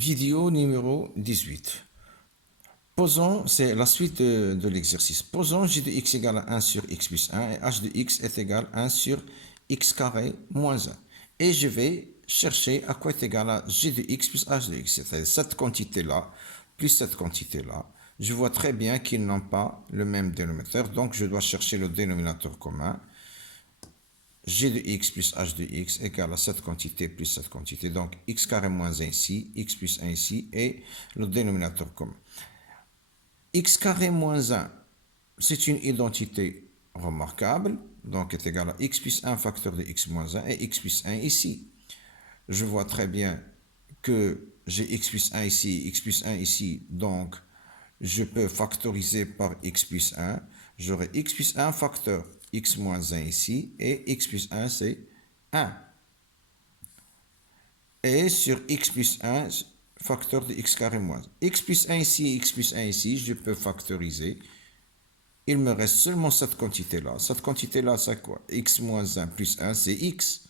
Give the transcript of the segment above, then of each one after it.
Vidéo numéro 18. Posons, c'est la suite de l'exercice. Posons g de x égale à 1 sur x plus 1 et h de x est égal à 1 sur x carré moins 1. Et je vais chercher à quoi est égal à g de x plus h de x, c'est-à-dire cette quantité-là plus cette quantité-là. Je vois très bien qu'ils n'ont pas le même dénominateur, donc je dois chercher le dénominateur commun. G de x plus h de x égale à cette quantité plus cette quantité. Donc x carré moins 1 ici, x plus 1 ici et le dénominateur commun. X carré moins 1, c'est une identité remarquable, donc est égal à x plus 1 facteur de x moins 1 et x plus 1 ici. Je vois très bien que j'ai x plus 1 ici, x plus 1 ici, donc je peux factoriser par x plus 1. J'aurai x plus 1 facteur x moins 1 ici, et x plus 1 c'est 1. Et sur x plus 1, facteur de x carré moins 1. X plus 1 ici, x plus 1 ici, je peux factoriser. Il me reste seulement cette quantité-là. Cette quantité-là, c'est quoi? X moins 1 plus 1, c'est x.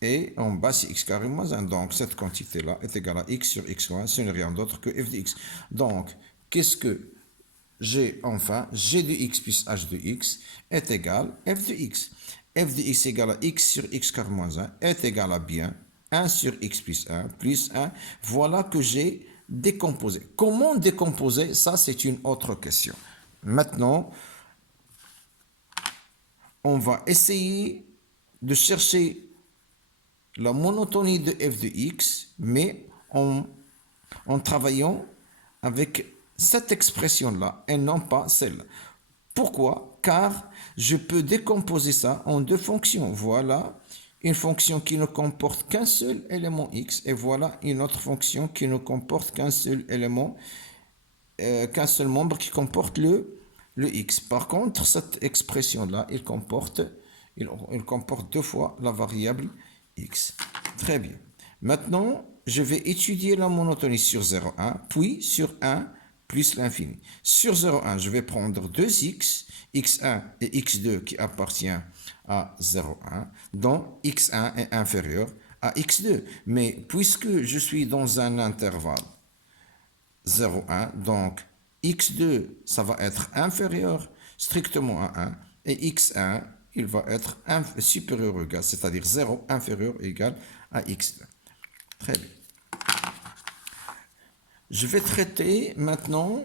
Et en bas, c'est x carré moins 1. Donc, cette quantité-là est égale à x sur x moins 1. Ce n'est rien d'autre que f de x. Donc, qu'est-ce que j'ai enfin? G de x plus h de x est égal à f de x. F de x égale à x sur x carré moins 1 est égal à bien 1 sur x plus 1 plus 1. Voilà que j'ai décomposé. Comment décomposer? Ça, c'est une autre question. Maintenant, on va essayer de chercher la monotonie de f de x, mais en travaillant avec cette expression-là et non pas celle-là. Pourquoi? Car je peux décomposer ça en deux fonctions. Voilà une fonction qui ne comporte qu'un seul élément x et voilà une autre fonction qui ne comporte qu'un seul élément, qu'un seul membre qui comporte le x. Par contre, cette expression-là, il comporte deux fois la variable x. Très bien. Maintenant, je vais étudier la monotonie sur 0,1, puis sur 1 plus l'infini. Sur 0,1, je vais prendre deux x, x1 et x2 qui appartiennent à 0,1, dont x1 est inférieur à x2. Mais puisque je suis dans un intervalle 0,1, donc x2, ça va être inférieur strictement à 1, et x1, il va être supérieur ou égal, c'est-à-dire 0 inférieur ou égal à x2. Très bien. Je vais traiter maintenant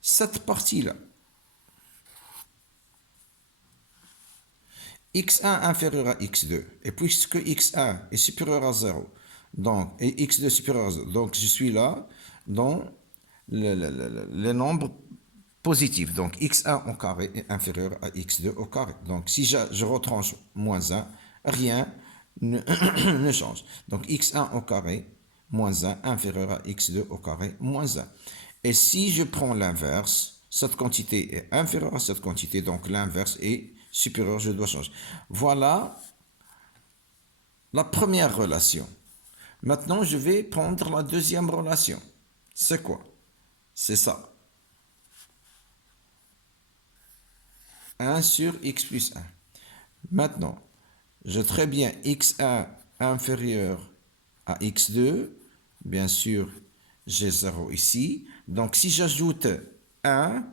cette partie-là. x1 inférieur à x2, et puisque x1 est supérieur à 0, donc, et x2 supérieur à 0, donc je suis là dans les nombres positifs. Donc x1 au carré est inférieur à x2 au carré. Donc si je retranche moins 1, rien ne change. Donc x1 au carré moins 1 inférieur à x2 au carré moins 1. Et si je prends l'inverse, cette quantité est inférieure à cette quantité, donc l'inverse est supérieur, je dois changer. Voilà la première relation. Maintenant, je vais prendre la deuxième relation. C'est quoi? C'est ça. 1 sur x plus 1. Maintenant, je très bien x1 inférieur à x2. Bien sûr, j'ai 0 ici. Donc, si j'ajoute 1,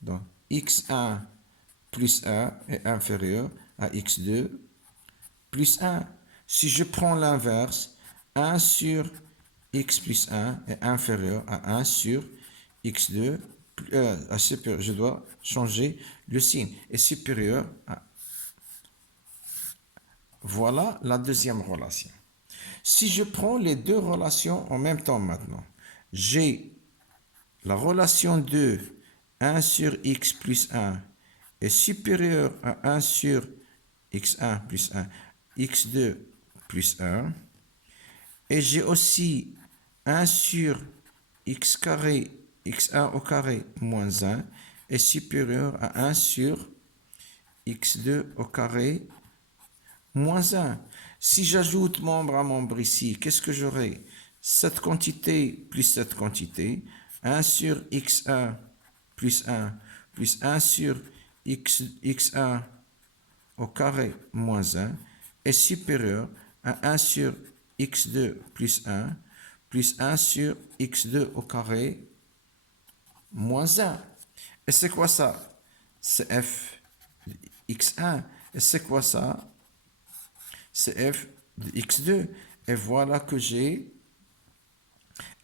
donc x1 plus 1 est inférieur à x2 plus 1. Si je prends l'inverse, 1 sur x plus 1 est inférieur à 1 sur x2, je dois changer le signe, est supérieur à... Voilà la deuxième relation. Si je prends les deux relations en même temps maintenant, j'ai la relation de 1 sur x plus 1 est supérieur à 1 sur x1 plus 1, x2 plus 1. Et j'ai aussi 1 sur x carré, x1 au carré moins 1 est supérieur à 1 sur x2 au carré moins 1. Si j'ajoute membre à membre ici, qu'est-ce que j'aurai? Cette quantité plus cette quantité, 1 sur x1 plus 1 sur x1 au carré moins 1 est supérieur à 1 sur x2 plus 1 sur x2 au carré moins 1. Et c'est quoi ça? C'est f de x1. Et c'est quoi ça? C'est f de x2. Et voilà que j'ai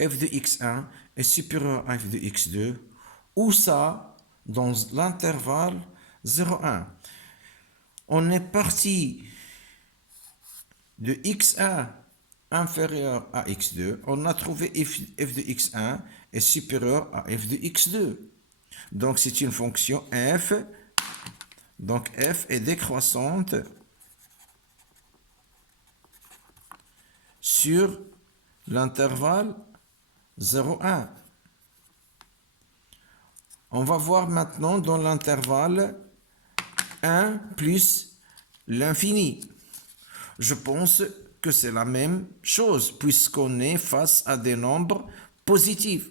f de x1 est supérieur à f de x2. Où ça? Dans l'intervalle 0,1. On est parti de x1 inférieur à x2. On a trouvé f de x1 est supérieur à f de x2. Donc c'est une fonction f. Donc f est décroissante sur l'intervalle 0,1. On va voir maintenant dans l'intervalle 1 plus l'infini. Je pense que c'est la même chose puisqu'on est face à des nombres positifs.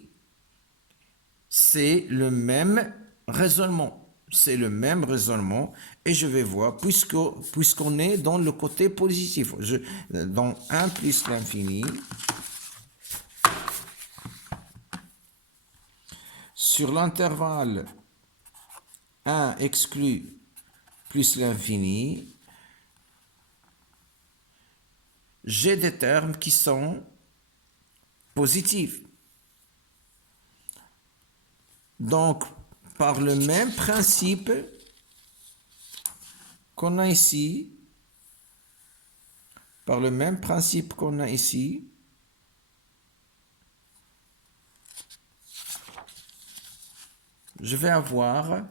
C'est le même raisonnement. C'est le même raisonnement et je vais voir puisqu'on est dans le côté positif. Dans 1 plus l'infini sur l'intervalle 1 exclu plus l'infini, j'ai des termes qui sont positifs. Donc, par le même principe qu'on a ici, je vais avoir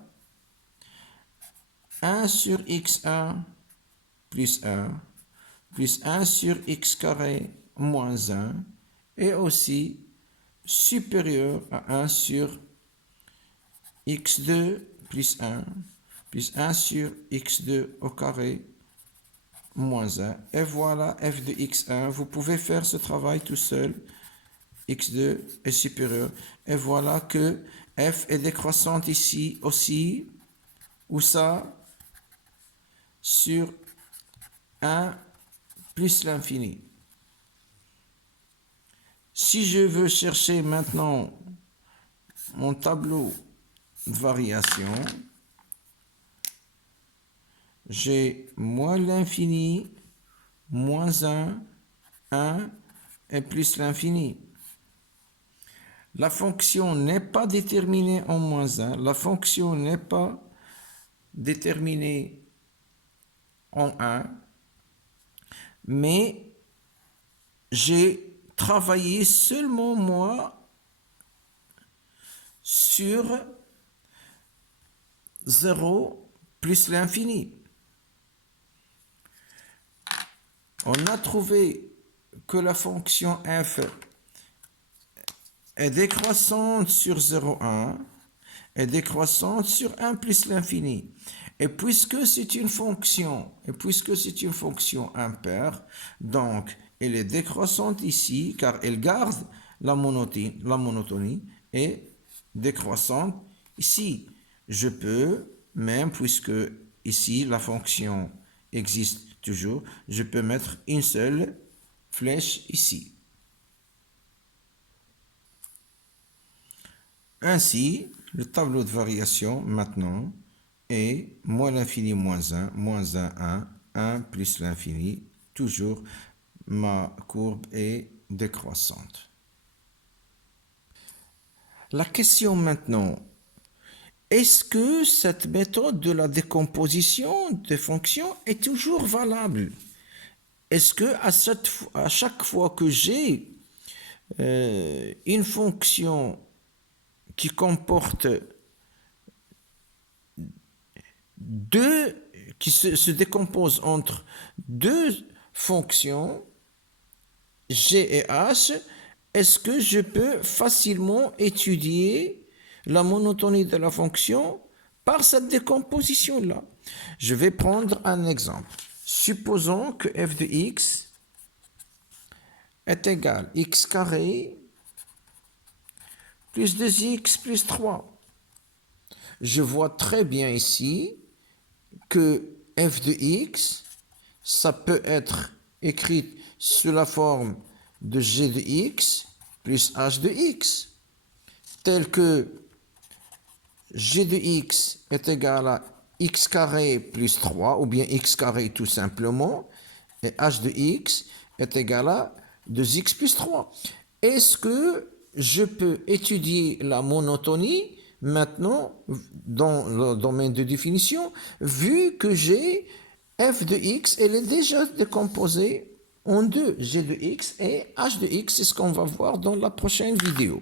1 sur x1 plus 1 plus 1 sur x carré moins 1 et aussi supérieur à 1 sur x2 plus 1 sur x2 au carré moins 1. Et voilà f de x1. Vous pouvez faire ce travail tout seul. x2 est supérieur. Et voilà que f est décroissante ici aussi. Où ça? Sur 1 plus l'infini. Si je veux chercher maintenant mon tableau de variation, j'ai moins l'infini, moins 1 et plus l'infini. La fonction n'est pas déterminée en moins 1, la fonction n'est pas déterminée en 1, mais j'ai travaillé seulement moi sur 0 plus l'infini. On a trouvé que la fonction f est décroissante sur 0,1 est décroissante sur 1 plus l'infini. Et puisque c'est une fonction impaire, donc elle est décroissante ici car elle garde la monotonie et décroissante ici. Je peux, même puisque ici la fonction existe toujours, je peux mettre une seule flèche ici. Ainsi, le tableau de variation maintenant est moins l'infini moins 1, moins 1, 1 plus l'infini. Toujours, ma courbe est décroissante. La question maintenant, est-ce que cette méthode de la décomposition des fonctions est toujours valable? Est-ce que à chaque fois que j'ai une fonction qui comporte qui se décompose entre deux fonctions, g et h, est-ce que je peux facilement étudier la monotonie de la fonction par cette décomposition-là? Je vais prendre un exemple. Supposons que f de x est égal à x carré plus 2x plus 3. Je vois très bien ici que f de x, ça peut être écrite sous la forme de g de x plus h de x, tel que g de x est égal à x carré plus 3, ou bien x carré tout simplement, et h de x est égal à 2x plus 3. Est-ce que je peux étudier la monotonie maintenant dans le domaine de définition, vu que j'ai f de x, elle est déjà décomposée en deux, g de x et h de x, c'est ce qu'on va voir dans la prochaine vidéo.